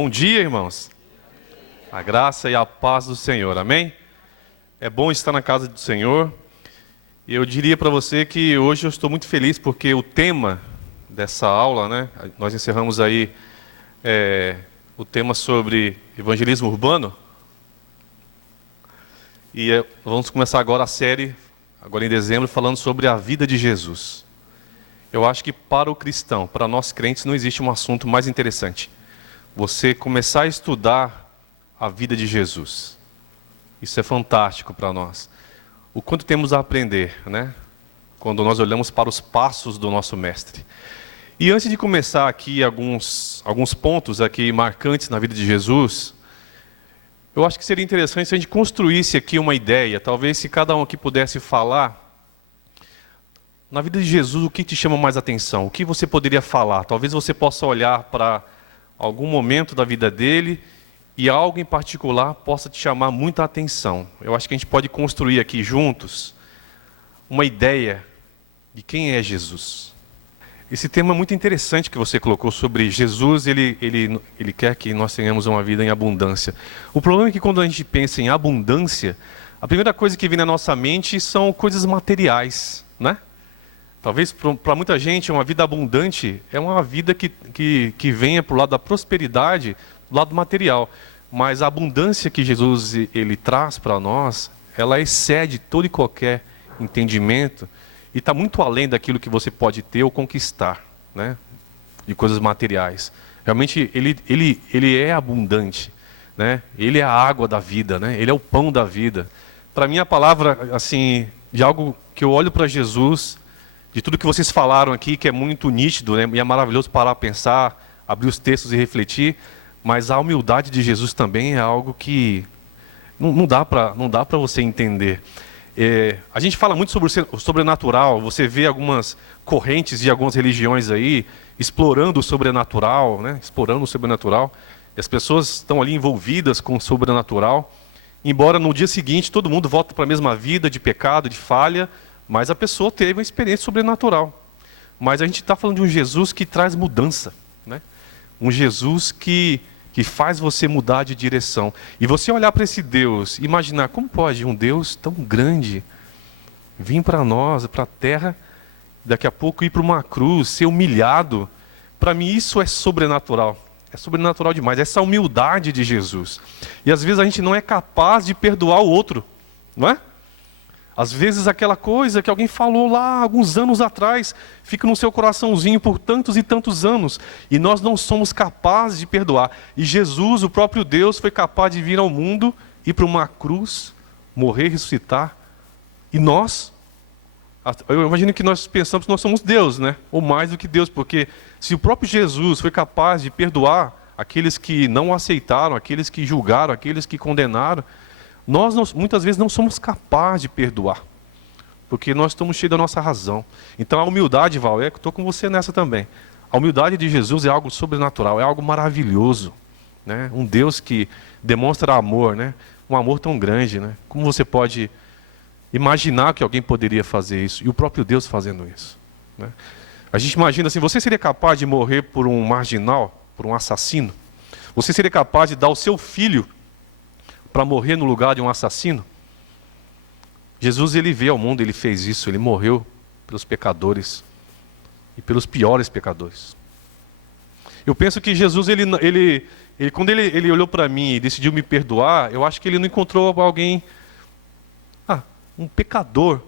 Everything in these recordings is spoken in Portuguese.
Bom dia, irmãos. A graça e a paz do Senhor, amém? É bom estar na casa do Senhor. E eu diria para você que hoje eu estou muito feliz porque o tema dessa aula, né? Nós encerramos aí o tema sobre evangelismo urbano. E vamos começar agora a série, agora em dezembro, falando sobre a vida de Jesus. Eu acho que para o cristão, para nós crentes, não existe um assunto mais interessante. Você começar a estudar a vida de Jesus. Isso é fantástico para nós. O quanto temos a aprender, né? Quando nós olhamos para os passos do nosso mestre. E antes de começar aqui alguns pontos aqui marcantes na vida de Jesus, eu acho que seria interessante se a gente construísse aqui uma ideia, talvez se cada um aqui pudesse falar, na vida de Jesus, o que te chama mais atenção? O que você poderia falar? Talvez você possa olhar para algum momento da vida dele e algo em particular possa te chamar muita atenção. Eu acho que a gente pode construir aqui juntos uma ideia de quem é Jesus. Esse tema é muito interessante que você colocou sobre Jesus, ele quer que nós tenhamos uma vida em abundância. O problema é que quando a gente pensa em abundância, a primeira coisa que vem na nossa mente são coisas materiais, né? Talvez para muita gente uma vida abundante é uma vida que venha para o lado da prosperidade, do lado material. Mas a abundância que Jesus ele traz para nós, ela excede todo e qualquer entendimento e está muito além daquilo que você pode ter ou conquistar, né? De coisas materiais. Realmente ele é abundante, né? Ele é a água da vida, né? Ele é o pão da vida. Para mim a palavra assim de algo que eu olho para Jesus, de tudo que vocês falaram aqui, que é muito nítido, né? E é maravilhoso parar a pensar, abrir os textos e refletir, mas a humildade de Jesus também é algo que não dá para você entender. A gente fala muito sobre o sobrenatural, você vê algumas correntes de algumas religiões aí, explorando o sobrenatural, né? Explorando o sobrenatural, e as pessoas estão ali envolvidas com o sobrenatural, embora no dia seguinte todo mundo volta para a mesma vida de pecado, de falha, mas a pessoa teve uma experiência sobrenatural. Mas a gente está falando de um Jesus que traz mudança, né? Um Jesus que faz você mudar de direção. E você olhar para esse Deus, imaginar como pode um Deus tão grande vir para nós, para a terra, daqui a pouco ir para uma cruz, ser humilhado. Para mim isso é sobrenatural. É sobrenatural demais, essa humildade de Jesus. E às vezes a gente não é capaz de perdoar o outro, não é? Às vezes aquela coisa que alguém falou lá alguns anos atrás, fica no seu coraçãozinho por tantos e tantos anos, e nós não somos capazes de perdoar. E Jesus, o próprio Deus, foi capaz de vir ao mundo, ir para uma cruz, morrer, ressuscitar. E nós, eu imagino que nós pensamos que nós somos Deus, né? Ou mais do que Deus, porque se o próprio Jesus foi capaz de perdoar aqueles que não aceitaram, aqueles que julgaram, aqueles que condenaram, nós muitas vezes não somos capazes de perdoar, porque nós estamos cheios da nossa razão. Então a humildade, Val, estou com você nessa também. A humildade de Jesus é algo sobrenatural, é algo maravilhoso, né? Um Deus que demonstra amor, né? Um amor tão grande, né? Como você pode imaginar que alguém poderia fazer isso? E o próprio Deus fazendo isso, né? A gente imagina assim, você seria capaz de morrer por um marginal, por um assassino? Você seria capaz de dar o seu filho para morrer no lugar de um assassino? Jesus, ele veio ao mundo, ele fez isso, ele morreu pelos pecadores e pelos piores pecadores. Eu penso que Jesus, quando ele olhou para mim e decidiu me perdoar, eu acho que ele não encontrou alguém, um pecador,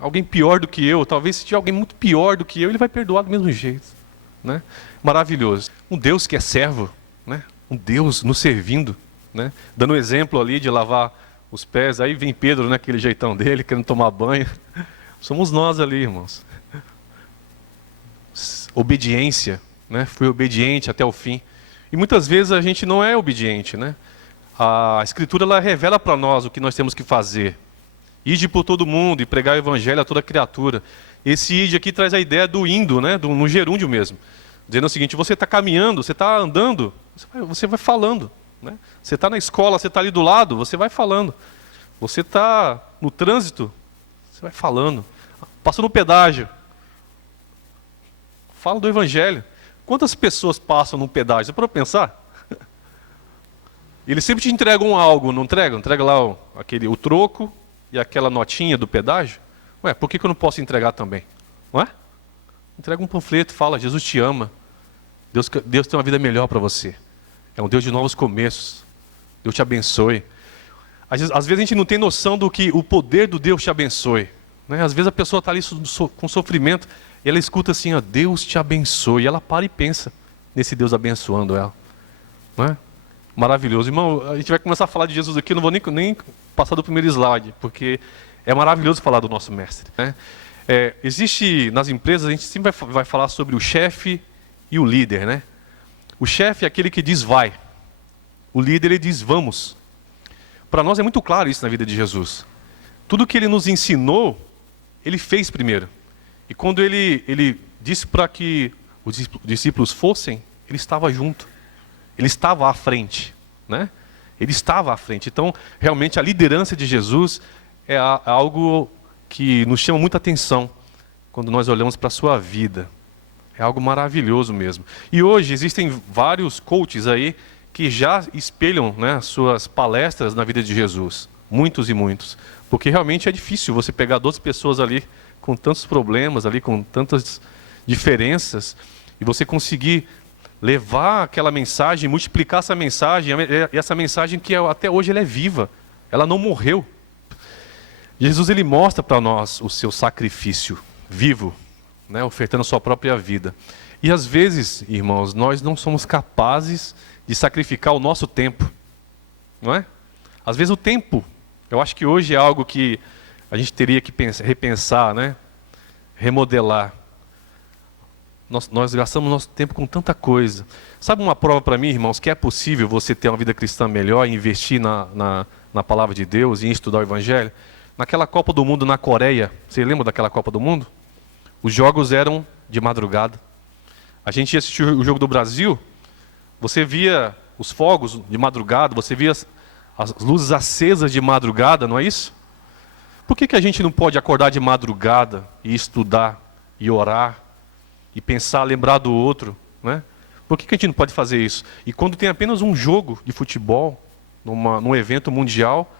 alguém pior do que eu. Talvez se tiver alguém muito pior do que eu, ele vai perdoar do mesmo jeito, né? Maravilhoso. Um Deus que é servo, né? Um Deus nos servindo, né? Dando um exemplo ali de lavar os pés, aí vem Pedro, naquele jeitão dele, querendo tomar banho. Somos nós ali, irmãos. Obediência, né? Fui obediente até o fim. E muitas vezes a gente não é obediente, né? A Escritura ela revela para nós o que nós temos que fazer. Ide por todo mundo e pregar o evangelho a toda criatura. Esse ide aqui traz a ideia do indo, né? No gerúndio mesmo. Dizendo o seguinte, você está caminhando, você está andando, você vai falando. Né? Você está na escola, você está ali do lado, você vai falando. Você está no trânsito, você vai falando. Passou no pedágio, fala do evangelho. Quantas pessoas passam no pedágio? Você pode pensar? Eles sempre te entregam algo, não entregam? Entrega lá o troco e aquela notinha do pedágio. Ué, por que eu não posso entregar também? Não é? Entrega um panfleto, fala, Jesus te ama. Deus tem uma vida melhor para você. É um Deus de novos começos. Deus te abençoe. Às vezes a gente não tem noção do que o poder do Deus te abençoe. Né? Às vezes a pessoa está ali com sofrimento e ela escuta assim, ó, Deus te abençoe. E ela para e pensa nesse Deus abençoando ela. Não é? Maravilhoso. Irmão, a gente vai começar a falar de Jesus aqui, eu não vou nem passar do primeiro slide, porque é maravilhoso falar do nosso mestre. Né? Existe nas empresas, a gente sempre vai falar sobre o chefe e o líder. Né? O chefe é aquele que diz vai. O líder, ele diz vamos. Para nós é muito claro isso na vida de Jesus. Tudo que ele nos ensinou, ele fez primeiro. E quando ele disse para que os discípulos fossem, ele estava junto. Ele estava à frente. Né? Ele estava à frente. Então, realmente, a liderança de Jesus é algo que nos chama muita atenção quando nós olhamos para a sua vida. É algo maravilhoso mesmo. E hoje existem vários coaches aí que já espelham, né, suas palestras na vida de Jesus. Muitos e muitos. Porque realmente é difícil você pegar 12 pessoas ali com tantos problemas, ali com tantas diferenças, e você conseguir levar aquela mensagem, multiplicar essa mensagem, e essa mensagem que até hoje ela é viva. Ela não morreu. Jesus, ele mostra para nós o seu sacrifício vivo, né, ofertando a sua própria vida. E às vezes, irmãos, nós não somos capazes de sacrificar o nosso tempo, não é? Às vezes o tempo, eu acho que hoje é algo que a gente teria que repensar, né? Remodelar. Nós gastamos nosso tempo com tanta coisa. Sabe uma prova para mim, irmãos, que é possível você ter uma vida cristã melhor e investir na palavra de Deus e em estudar o Evangelho? Naquela Copa do Mundo na Coreia, você lembra daquela Copa do Mundo? Os jogos eram de madrugada. A gente assistiu o jogo do Brasil, você via os fogos de madrugada, você via as luzes acesas de madrugada, não é isso? Por que a gente não pode acordar de madrugada e estudar, e orar, e pensar, lembrar do outro, né? Por que a gente não pode fazer isso? E quando tem apenas um jogo de futebol, num evento mundial,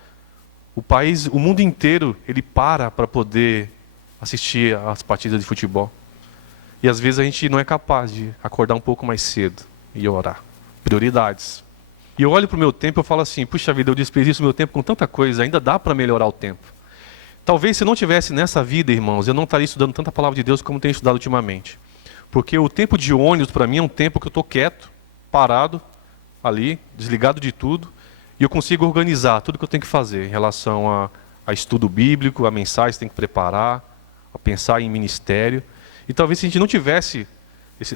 o mundo inteiro, ele para poder assistir às partidas de futebol. E às vezes a gente não é capaz de acordar um pouco mais cedo e orar. Prioridades. E eu olho para o meu tempo e eu falo assim, puxa vida, eu desperdiço meu tempo com tanta coisa, ainda dá para melhorar o tempo. Talvez se não tivesse nessa vida, irmãos, eu não estaria estudando tanta palavra de Deus como tenho estudado ultimamente. Porque o tempo de ônibus para mim é um tempo que eu estou quieto, parado, ali, desligado de tudo, e eu consigo organizar tudo que eu tenho que fazer em relação a estudo bíblico, a mensagem que tem que preparar, a pensar em ministério. E talvez se a gente não tivesse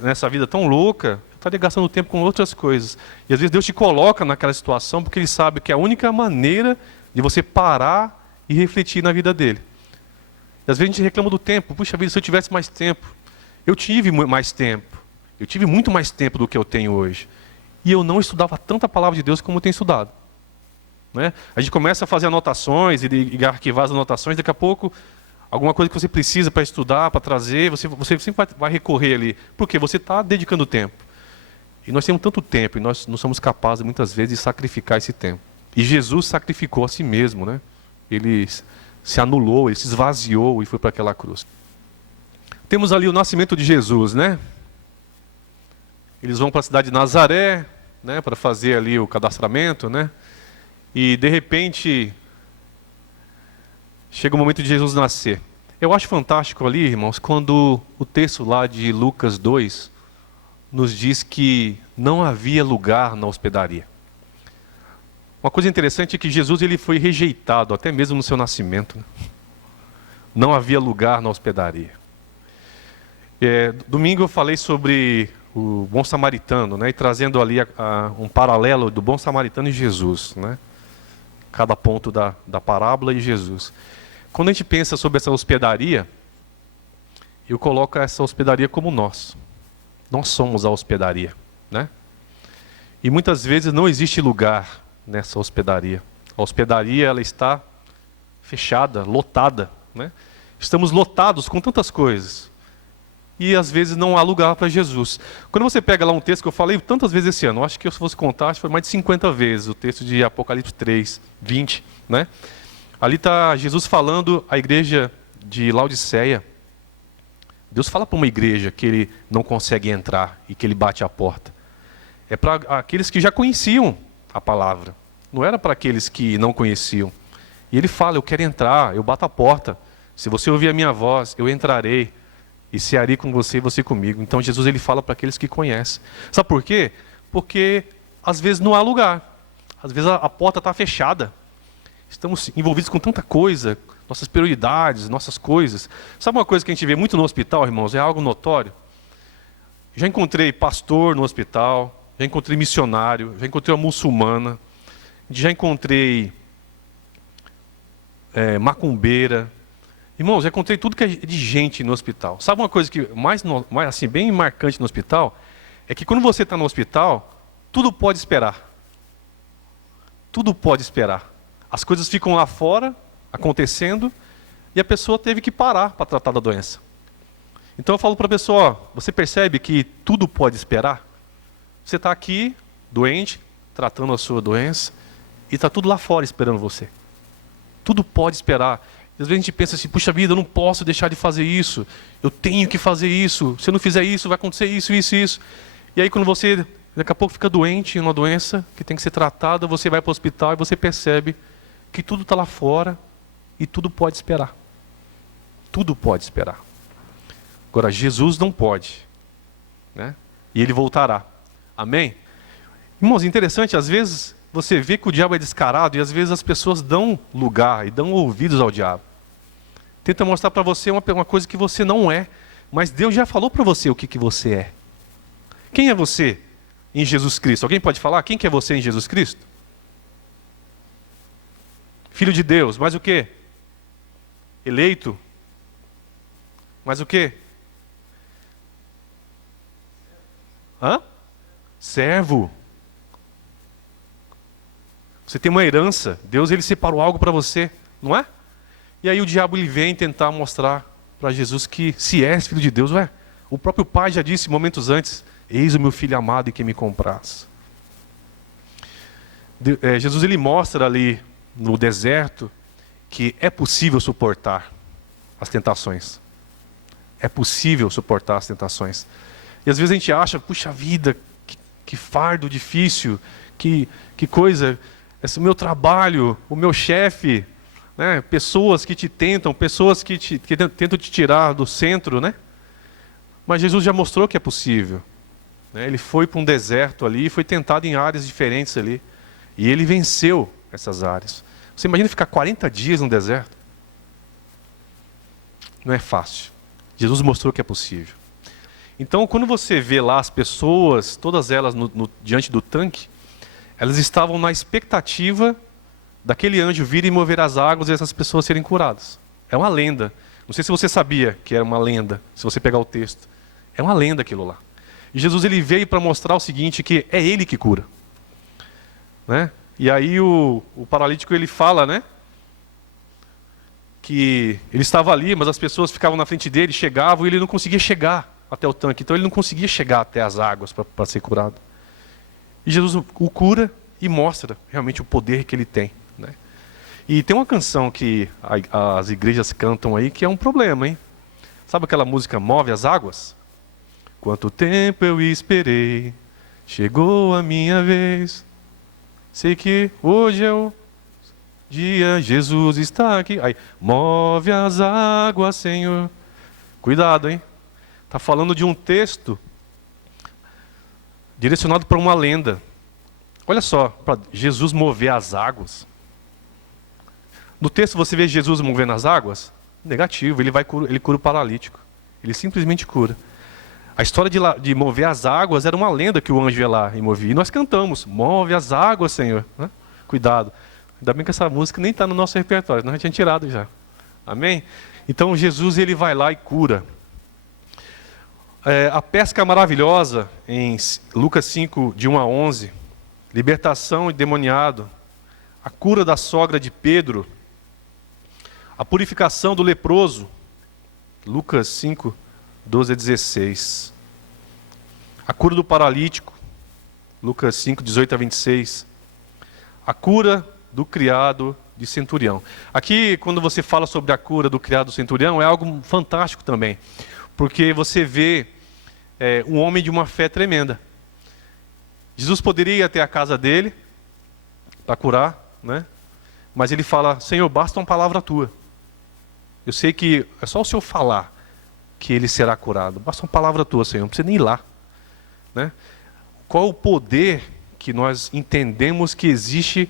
nessa vida tão louca, eu estaria gastando tempo com outras coisas. E às vezes Deus te coloca naquela situação porque Ele sabe que é a única maneira de você parar e refletir na vida dele. E às vezes a gente reclama do tempo. Puxa vida, se eu tivesse mais tempo. Eu tive mais tempo. Eu tive muito mais tempo do que eu tenho hoje. E eu não estudava tanta palavra de Deus como eu tenho estudado. Né? A gente começa a fazer anotações e arquivar as anotações, daqui a pouco alguma coisa que você precisa para estudar, para trazer, você sempre vai recorrer ali. Porque você está dedicando tempo. E nós temos tanto tempo, e nós não somos capazes, muitas vezes, de sacrificar esse tempo. E Jesus sacrificou a si mesmo. Né? Ele se anulou, ele se esvaziou e foi para aquela cruz. Temos ali o nascimento de Jesus. Né? Eles vão para a cidade de Nazaré, né, para fazer ali o cadastramento. Né? E, de repente, chega o momento de Jesus nascer. Eu acho fantástico ali, irmãos, quando o texto lá de Lucas 2 nos diz que não havia lugar na hospedaria. Uma coisa interessante é que Jesus ele foi rejeitado, até mesmo no seu nascimento. Né? Não havia lugar na hospedaria. Domingo eu falei sobre o bom samaritano, né? E trazendo ali um paralelo do bom samaritano e Jesus. Né? Cada ponto da parábola e Jesus. Quando a gente pensa sobre essa hospedaria, eu coloco essa hospedaria como nós. Nós somos a hospedaria. Né? E muitas vezes não existe lugar nessa hospedaria. A hospedaria ela está fechada, lotada. Né? Estamos lotados com tantas coisas. e às vezes não há lugar para Jesus. Quando você pega lá um texto que eu falei tantas vezes esse ano, acho que se fosse contar, acho que foi mais de 50 vezes, o texto de Apocalipse 3, 20, né? Ali está Jesus falando à igreja de Laodiceia. Deus fala para uma igreja que ele não consegue entrar e que ele bate a porta. É para aqueles que já conheciam a palavra, não era para aqueles que não conheciam. E ele fala, eu quero entrar, eu bato a porta. Se você ouvir a minha voz, eu entrarei e cearei com você e você comigo. Então Jesus ele fala para aqueles que conhecem. Sabe por quê? Porque às vezes não há lugar. Às vezes a porta está fechada. Estamos envolvidos com tanta coisa, nossas prioridades, nossas coisas. Sabe uma coisa que a gente vê muito no hospital, irmãos? É algo notório. Já encontrei pastor no hospital, já encontrei missionário, já encontrei uma muçulmana, já encontrei macumbeira. Irmãos, já encontrei tudo que é de gente no hospital. Sabe uma coisa que mais assim, bem marcante no hospital? É que quando você está no hospital, tudo pode esperar. Tudo pode esperar. As coisas ficam lá fora, acontecendo, e a pessoa teve que parar para tratar da doença. Então eu falo para a pessoa, ó, você percebe que tudo pode esperar? Você está aqui, doente, tratando a sua doença, e está tudo lá fora esperando você. Tudo pode esperar. E às vezes a gente pensa assim, puxa vida, eu não posso deixar de fazer isso. Eu tenho que fazer isso. Se eu não fizer isso, vai acontecer isso, isso, isso. E aí quando você, daqui a pouco, fica doente, uma doença que tem que ser tratada, você vai para o hospital e você percebe que tudo está lá fora e tudo pode esperar. Tudo pode esperar. Agora, Jesus não pode, né? E ele voltará. Amém? Irmãos, interessante, às vezes você vê que o diabo é descarado e às vezes as pessoas dão lugar e dão ouvidos ao diabo. Tenta mostrar para você uma coisa que você não é, mas Deus já falou para você o que você é. Quem é você em Jesus Cristo? Alguém pode falar? Quem que é você em Jesus Cristo? Filho de Deus, mais o quê? Eleito. Mais o quê? Servo. Você tem uma herança. Deus ele separou algo para você, não é? E aí o diabo ele vem tentar mostrar para Jesus que se és filho de Deus, o próprio pai já disse momentos antes, eis o meu filho amado em quem me compraz. Jesus ele mostra ali no deserto que é possível suportar as tentações. É possível suportar as tentações. E às vezes a gente acha, puxa vida, que fardo difícil, que coisa, esse meu trabalho, o meu chefe, né? Pessoas que te tentam, pessoas que tentam te tirar do centro, né? Mas Jesus já mostrou que é possível. Né? Ele foi para um deserto ali, foi tentado em áreas diferentes ali. E ele venceu essas áreas. Você imagina ficar 40 dias no deserto? Não é fácil. Jesus mostrou que é possível. Então, quando você vê lá as pessoas, todas elas diante do tanque, elas estavam na expectativa daquele anjo vir e mover as águas e essas pessoas serem curadas. É uma lenda. Não sei se você sabia que era uma lenda, se você pegar o texto. É uma lenda aquilo lá. E Jesus ele veio para mostrar o seguinte, que é Ele que cura. Né? E aí o paralítico ele fala, né? Que ele estava ali, mas as pessoas ficavam na frente dele, chegavam e ele não conseguia chegar até o tanque. Então ele não conseguia chegar até as águas para ser curado. E Jesus o cura e mostra realmente o poder que ele tem. Né? E tem uma canção que as igrejas cantam aí que é um problema, hein? Sabe aquela música Move as Águas? Quanto tempo eu esperei, chegou a minha vez. Sei que hoje é o dia, Jesus está aqui. Aí, move as águas, Senhor. Cuidado, hein? Está falando de um texto direcionado para uma lenda. Olha só, para Jesus mover as águas. No texto você vê Jesus movendo as águas? Negativo, ele cura o paralítico. Ele simplesmente cura. A história de mover as águas era uma lenda que o anjo ia lá e movia. E nós cantamos, move as águas, Senhor. Né? Cuidado. Ainda bem que essa música nem está no nosso repertório, nós já tinha tirado já. Amém? Então Jesus ele vai lá e cura. A pesca maravilhosa em Lucas 5, de 1 a 11. Libertação endemoniado. A cura da sogra de Pedro. A purificação do leproso. Lucas 5, 12 a 16. A cura do paralítico, Lucas 5, 18 a 26. A cura do criado de centurião. Aqui, quando você fala sobre a cura do criado do centurião, é algo fantástico também. Porque você vê um homem de uma fé tremenda. Jesus poderia ir até a casa dele para curar, né? Mas ele fala: Senhor, basta uma palavra tua. Eu sei que é só o Senhor falar que ele será curado. Basta uma palavra tua, Senhor, não precisa nem ir lá, né? Qual é o poder que nós entendemos que existe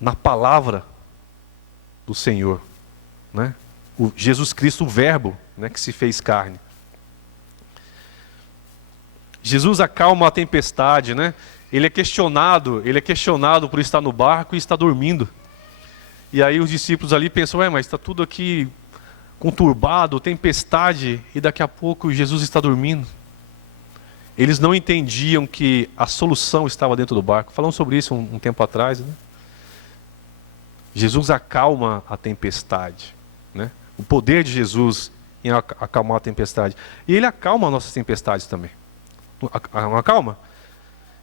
na palavra do Senhor, né? O Jesus Cristo, o Verbo, né, que se fez carne. Jesus acalma a tempestade, né? Ele é questionado por estar no barco e estar dormindo. E aí os discípulos ali pensam: mas está tudo aqui conturbado, tempestade, e daqui a pouco Jesus está dormindo. Eles não entendiam que a solução estava dentro do barco. Falamos sobre isso um tempo atrás, né? Jesus acalma a tempestade, né? O poder de Jesus em acalmar a tempestade. E Ele acalma as nossas tempestades também. Não acalma?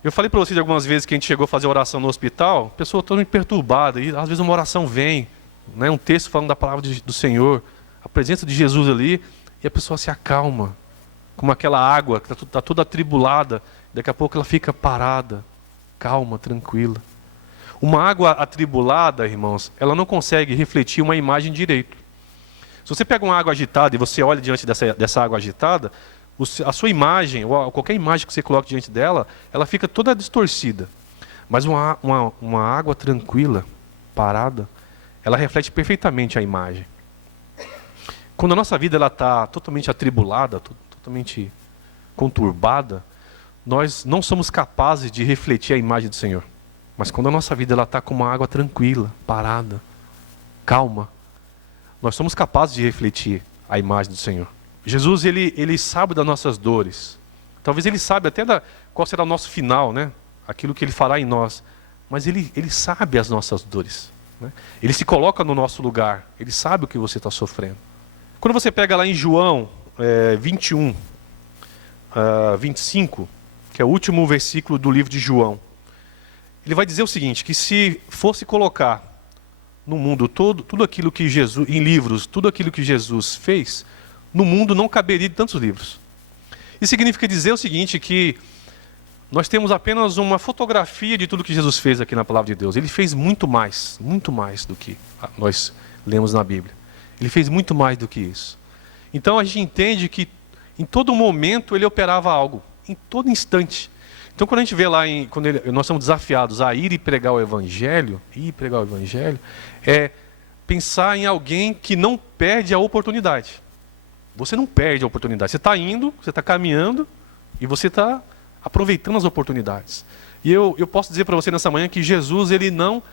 Eu falei para vocês algumas vezes que a gente chegou a fazer oração no hospital, a pessoa toda perturbada, e às vezes uma oração vem, né? Um texto falando da palavra do Senhor, a presença de Jesus ali, e a pessoa se acalma. Como aquela água que está toda atribulada, daqui a pouco ela fica parada, calma, tranquila. Uma água atribulada, irmãos, ela não consegue refletir uma imagem direito. Se você pega uma água agitada e você olha diante dessa água agitada, a sua imagem, ou qualquer imagem que você coloque diante dela, ela fica toda distorcida. Mas uma água tranquila, parada, ela reflete perfeitamente a imagem. Quando a nossa vida está totalmente atribulada, totalmente conturbada, nós não somos capazes de refletir a imagem do Senhor. Mas quando a nossa vida está com uma água tranquila, parada, calma, nós somos capazes de refletir a imagem do Senhor. Jesus, ele sabe das nossas dores. Talvez ele sabe até qual será o nosso final, né? Aquilo que ele fará em nós. Mas ele sabe as nossas dores, né? Ele se coloca no nosso lugar. Ele sabe o que você está sofrendo. Quando você pega lá em João 21, 25, que é o último versículo do livro de João, ele vai dizer o seguinte, que se fosse colocar no mundo tudo aquilo que Jesus, em livros, tudo aquilo que Jesus fez, no mundo não caberia tantos livros. Isso significa dizer o seguinte, que nós temos apenas uma fotografia de tudo que Jesus fez aqui na palavra de Deus. Ele fez muito mais do que nós lemos na Bíblia. Ele fez muito mais do que isso. Então a gente entende que em todo momento ele operava algo, em todo instante. Então quando a gente vê lá, quando nós somos desafiados a ir e pregar o Evangelho, é pensar em alguém que não perde a oportunidade. Você não perde a oportunidade. Você está indo, você está caminhando e você está aproveitando as oportunidades. E eu posso dizer para você nessa manhã que Jesus, ele não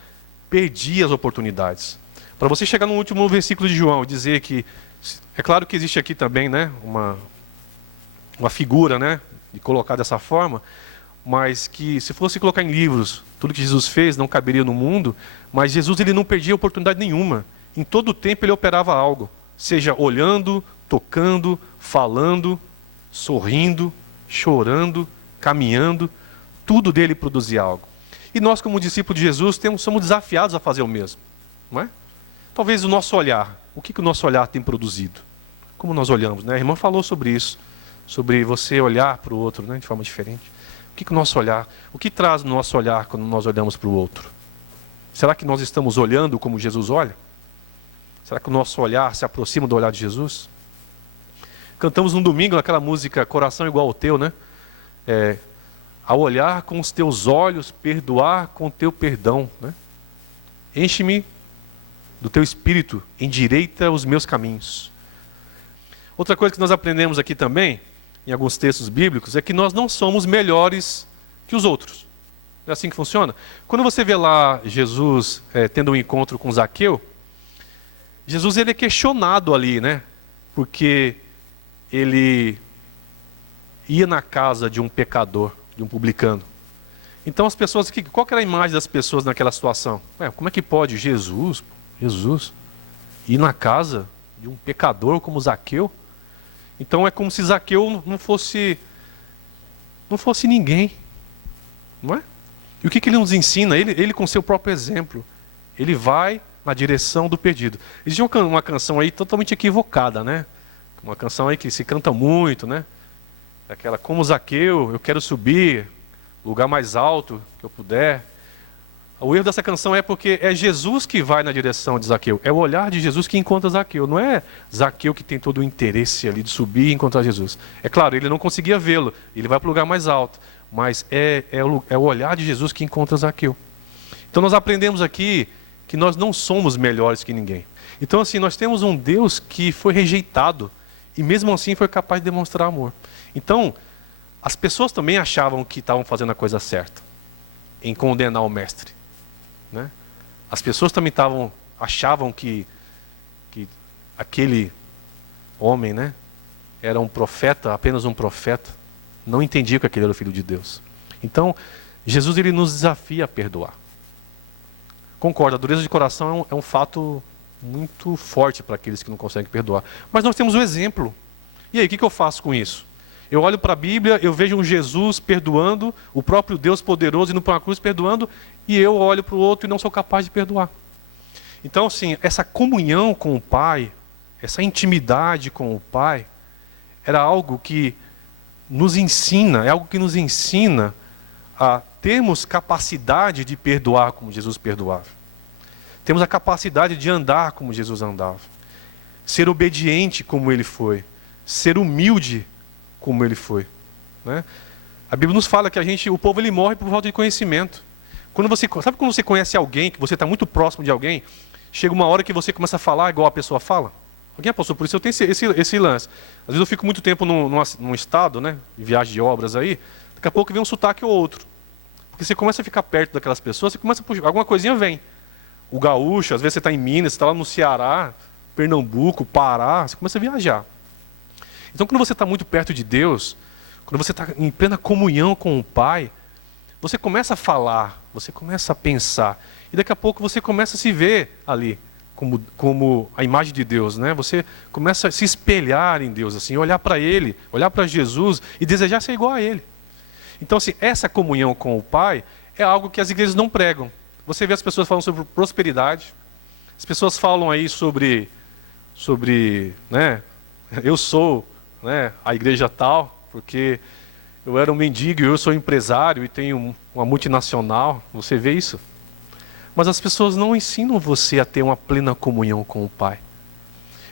perdia as oportunidades. Para você chegar no último versículo de João e dizer que, é claro que existe aqui também, né, uma figura, né, de colocar dessa forma, mas que se fosse colocar em livros tudo que Jesus fez não caberia no mundo, mas Jesus, ele não perdia oportunidade nenhuma. Em todo o tempo ele operava algo, seja olhando, tocando, falando, sorrindo, chorando, caminhando, tudo dele produzia algo. E nós, como discípulos de Jesus, somos desafiados a fazer o mesmo, não é? Talvez o nosso olhar, o que o nosso olhar tem produzido? Como nós olhamos, né? A irmã falou sobre isso, sobre você olhar para o outro, né, de forma diferente. O que o nosso olhar, o que traz no nosso olhar quando nós olhamos para o outro? Será que nós estamos olhando como Jesus olha? Será que o nosso olhar se aproxima do olhar de Jesus? Cantamos no domingo aquela música Coração Igual ao Teu, né? Ao olhar com os teus olhos, perdoar com o teu perdão, né? Enche-me do teu espírito, endireita os meus caminhos. Outra coisa que nós aprendemos aqui também, em alguns textos bíblicos, é que nós não somos melhores que os outros. É assim que funciona? Quando você vê lá Jesus tendo um encontro com Zaqueu, Jesus, ele é questionado ali, né? Porque ele ia na casa de um pecador, de um publicano. Então as pessoas, qual que era a imagem das pessoas naquela situação? Como é que pode Jesus ir na casa de um pecador como Zaqueu? Então é como se Zaqueu não fosse ninguém, não é? E o que ele nos ensina? Ele com seu próprio exemplo, ele vai na direção do perdido. Existe uma canção aí totalmente equivocada, né? Uma canção aí que se canta muito, né? Aquela, como Zaqueu, eu quero subir, lugar mais alto que eu puder. O erro dessa canção é porque é Jesus que vai na direção de Zaqueu. É o olhar de Jesus que encontra Zaqueu. Não é Zaqueu que tem todo o interesse ali de subir e encontrar Jesus. É claro, ele não conseguia vê-lo. Ele vai para o lugar mais alto. Mas é o olhar de Jesus que encontra Zaqueu. Então nós aprendemos aqui que nós não somos melhores que ninguém. Então assim, nós temos um Deus que foi rejeitado e mesmo assim foi capaz de demonstrar amor. Então, as pessoas também achavam que estavam fazendo a coisa certa em condenar o mestre, né? As pessoas também achavam que aquele homem, né, era um profeta, apenas um profeta. Não entendia que aquele era o Filho de Deus. Então, Jesus ele nos desafia a perdoar. Concordo, a dureza de coração é um fato muito forte para aqueles que não conseguem perdoar. Mas nós temos o exemplo. E aí, o que eu faço com isso? Eu olho para a Bíblia, eu vejo um Jesus perdoando, o próprio Deus poderoso indo para uma cruz perdoando, e eu olho para o outro e não sou capaz de perdoar. Então, assim, essa comunhão com o Pai, essa intimidade com o Pai, era algo que nos ensina, é algo que nos ensina a termos capacidade de perdoar como Jesus perdoava. Temos a capacidade de andar como Jesus andava. Ser obediente como ele foi. Ser humilde como ele foi, né? A Bíblia nos fala que o povo ele morre por falta de conhecimento. Sabe quando você conhece alguém, que você está muito próximo de alguém, chega uma hora que você começa a falar igual a pessoa fala? Alguém já passou por isso? Eu tenho esse lance. Às vezes eu fico muito tempo num estado, né, de viagem de obras aí, daqui a pouco vem um sotaque ou outro. Porque você começa a ficar perto daquelas pessoas, você começa a puxar, alguma coisinha vem. O gaúcho, às vezes você está em Minas, você está lá no Ceará, Pernambuco, Pará, você começa a viajar. Então, quando você está muito perto de Deus, quando você está em plena comunhão com o Pai, você começa a falar, você começa a pensar, e daqui a pouco você começa a se ver ali, como a imagem de Deus, né? Você começa a se espelhar em Deus, assim, olhar para Ele, olhar para Jesus e desejar ser igual a Ele. Então, assim, essa comunhão com o Pai é algo que as igrejas não pregam. Você vê as pessoas falando sobre prosperidade, as pessoas falam aí sobre né, eu sou, né, a igreja tal, porque eu era um mendigo e eu sou empresário e tenho uma multinacional. Você vê isso? Mas as pessoas não ensinam você a ter uma plena comunhão com o Pai.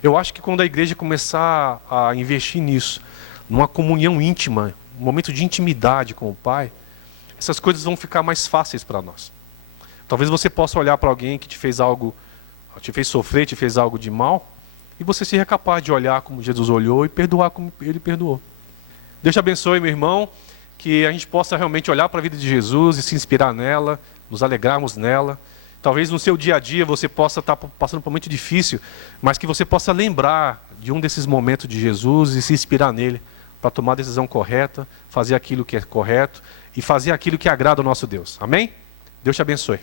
Eu acho que quando a igreja começar a investir nisso, numa comunhão íntima, um momento de intimidade com o Pai, essas coisas vão ficar mais fáceis para nós. Talvez você possa olhar para alguém que te fez algo, te fez sofrer, te fez algo de mal, e você seja capaz de olhar como Jesus olhou e perdoar como Ele perdoou. Deus te abençoe, meu irmão, que a gente possa realmente olhar para a vida de Jesus e se inspirar nela, nos alegrarmos nela. Talvez no seu dia a dia você possa estar passando por um momento difícil, mas que você possa lembrar de um desses momentos de Jesus e se inspirar nele para tomar a decisão correta, fazer aquilo que é correto e fazer aquilo que agrada ao nosso Deus. Amém? Deus te abençoe.